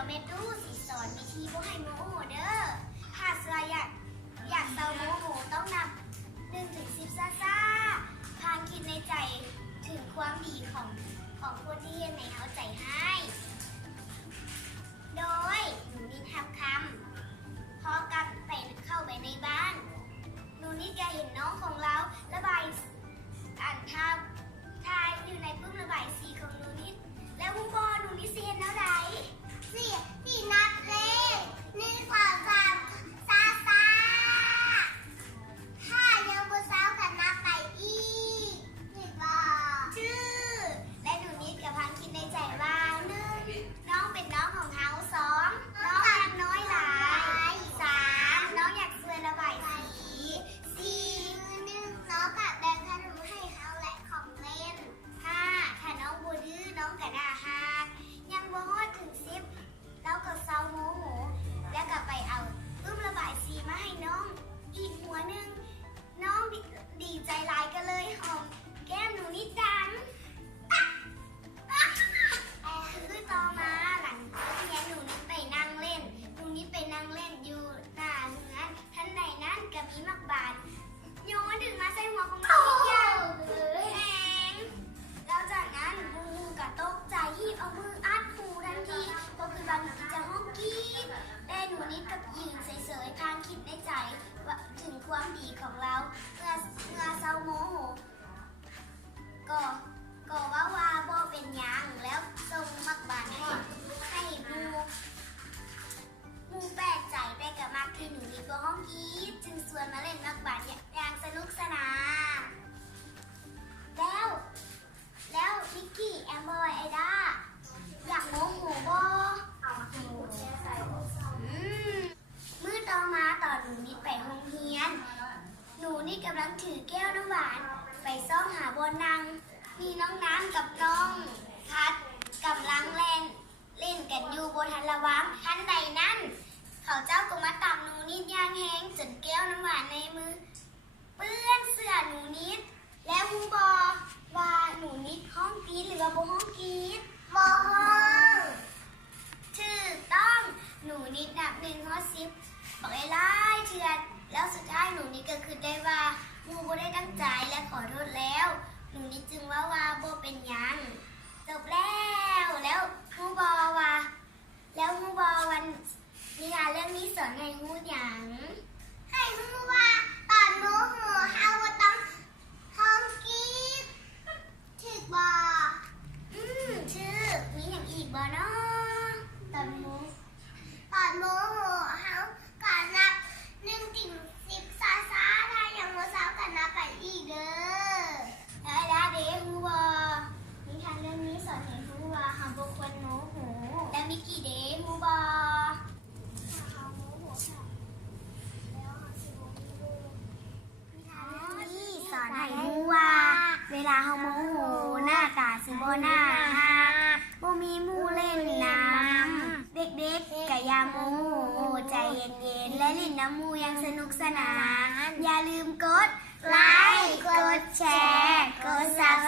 ยวแม่ตู้สิสอนวิธีบ่ให้โมโหเด้อถ้าเสืออยากเศร้าโมโหต้องนับ1 ถึง 10ซ่าพางคิดในใจถึงความดีของคนที่เฮ็ดให้เขาใจให้โดยหนูนิดทำคำพอกันไปเข้าไปในบ้านหนูนิดก็เห็นน้องของเราระบายอ่านทายอยู่ในปุ๊บระบายสีของหนูนิดแล้วคุณพ่อหนูนิดสิเห็นแล้วใดสี่นับเลข1 2 3ซาถ้ายังบ่เศร้ากันนับไปอีกนี่บ่ชื่อและหนูนิดกับพังคิดในใจว่า1น้องเป็นน้องของเฮา2น้องรักน้อยหลาย3น้องอยากช่วยระบายสี4น้องกับแบ่งขนมให้เขาและของเล่น5ถ้าน้องบ่ดื้อน้องก็น่าฮักยังบ่ฮอดถึง10แล้วก็เศร้าโมโหแล้วก็ไปเอาระบายสีมาให้น้องอีกหัวหนึ่งน้องดีใจหลายกันเลยหอมแก้มหนูนิดดังคือต่อมาหลังเรียนหนูนิดไปนั่งเล่นอยู่หน้าเรือนท่านใดนั้นก็มีมักบาดโยนดึงมาใส่หัวของหนูนิดอย่างแองแล้วจากนั้นมูก็ตกใจหีบเอามืออัดหูทันทีก็คือบางทีจะห้องกรีดแต่หนูนิดกับยืนเฉยๆพางคิดในใจว่าถึงความดีของเราเมื่อเศร้าโมโหก็ว่าบ่เป็นหยังแล้วส่งมักบานให้มูแปลกใจไปกับมักที่หนูนิดบ่ห้องกรีดจึงชวนมาเล่นมักบานอย่างสนุกสนานแล้วนิกกี้แอมเบอร์ไอด้าอยากโมโหบ่มื้อต่อมาตอนหนูนิดไปโรงเรียนหนูนิดกำลังถือแก้วน้ำหวานไปซ่องหาบนนางมีน้องน้ำกับน้องพัดกำลังเล่นกันอยู่บนทันระวังทันใดนั้นเขาเจ้าก็มาตำหนูนิดย่างแห้งจนแก้วน้ำหวานในมือเปื้อนเสื้อหนูนิดแล้วมูบอว่าหนูนิดห้องกรีดหรือว่าบ่ห้องกรีดบ่ห้องถูกต้องหนูนิดนับ1 ฮอด 10บอกไล่เถื่อนแล้วสุดท้ายหนูนิดก็คือได้ว่ามูบ่ได้ตั้งใจและขอโทษแล้วหนูนิดจึงว่าบ่เป็นหยังจบแล้วมูบอว่าแล้วมูบอวันนิทานเรื่องนี้สอนให้ฮู้หยังให้ฮู้ว่าตอนโมโหเฮาบ่ต้องห้องกรีดถูกบ่ชื่อมีอย่างอีกบ่เนาะตอนโมโหเฮาก็นับ1 ถึง 10ซ่าถ้ายังบ่เศร้าก็นับไปอีกเด้อแล้วเด้ฮู้บ่นิทานเรื่องนี้สอนให้ฮู้ว่าเฮาบ่ควรโมโหแล้วมีกี่เด้ฮู้บ่สอนให้รู้ว่าเวลาเฮาโมโหหน้าตาสิบ่น่าฮักบ่มีหมู่เล่นน้ำเด็กๆก็อย่าโมโหใจเย็นๆและเล่นน้ำหมู่อย่างสนุกสนานอย่าลืมกดไลค์กดแชร์กด Subscribe